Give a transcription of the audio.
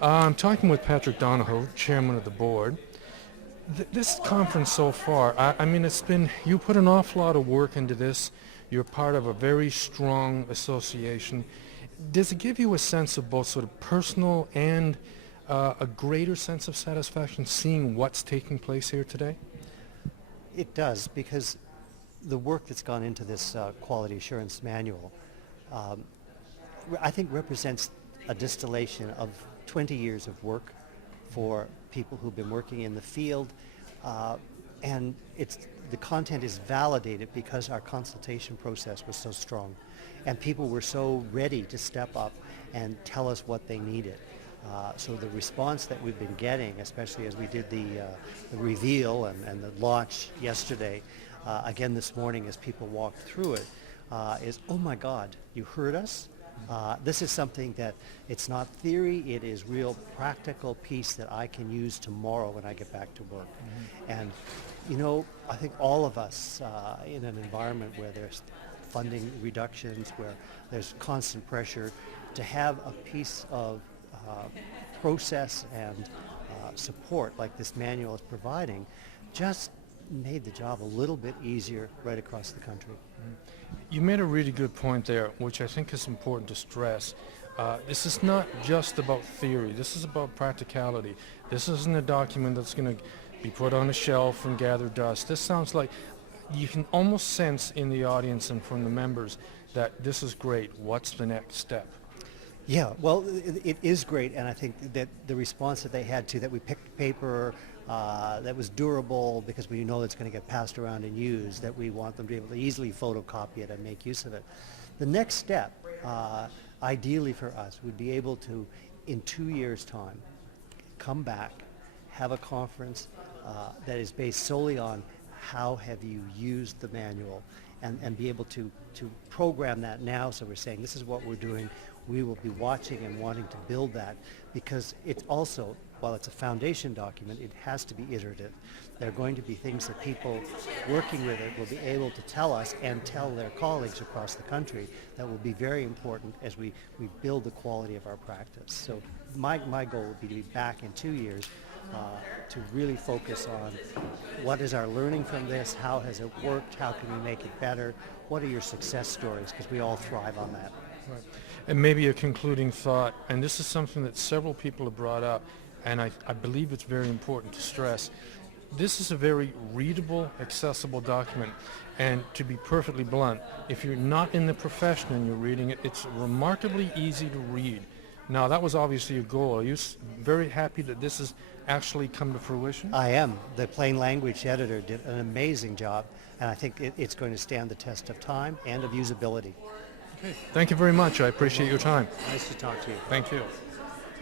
I'm talking with Patrick Donahoe, chairman of the board. This conference so far, I mean, you put an awful lot of work into this. You're part of a very strong association. Does it give you a sense of both sort of personal and a greater sense of satisfaction seeing what's taking place here today? It does, because the work that's gone into this quality assurance manual, I think represents a distillation of 20 years of work for people who've been working in the field, and the content is validated because our consultation process was so strong, and people were so ready to step up and tell us what they needed. So the response that we've been getting, especially as we did the reveal and the launch yesterday, again this morning as people walked through it, is, oh my God, you heard us? This is something that it's not theory, it is real practical piece that I can use tomorrow when I get back to work. And I think all of us in an environment where there's funding reductions, where there's constant pressure, to have a piece of process and support like this manual is providing just made the job a little bit easier right across the country. You made a really good point there, which I think is important to stress. This is not just about theory. This is about practicality. This isn't a document that's going to be put on a shelf and gather dust. This sounds like you can almost sense in the audience and from the members that this is great. What's the next step? Yeah, well, it is great, and I think that the response that they had to that we picked paper that was durable because we know it's going to get passed around and used, that we want them to be able to easily photocopy it and make use of it. The next step, ideally for us, would be able to, in 2 years' time, come back, have a conference that is based solely on how have you used the manual, and be able to program that now. So we're saying this is what we're doing. We will be watching and wanting to build that, because it's also, while it's a foundation document, it has to be iterative. There are going to be things that people working with it will be able to tell us and tell their colleagues across the country that will be very important as we build the quality of our practice. So my goal would be to be back in 2 years to really focus on what is our learning from this, how has it worked, how can we make it better, what are your success stories, because we all thrive on that. Right. And maybe a concluding thought, and this is something that several people have brought up, and I believe it's very important to stress. This is a very readable, accessible document, and to be perfectly blunt, if you're not in the profession and you're reading it, it's remarkably easy to read. Now, that was obviously a goal. Are you very happy that this has actually come to fruition? I am. The plain language editor did an amazing job, and I think it's going to stand the test of time and of usability. Okay. Thank you very much. I appreciate your time. Nice to talk to you. Thank you.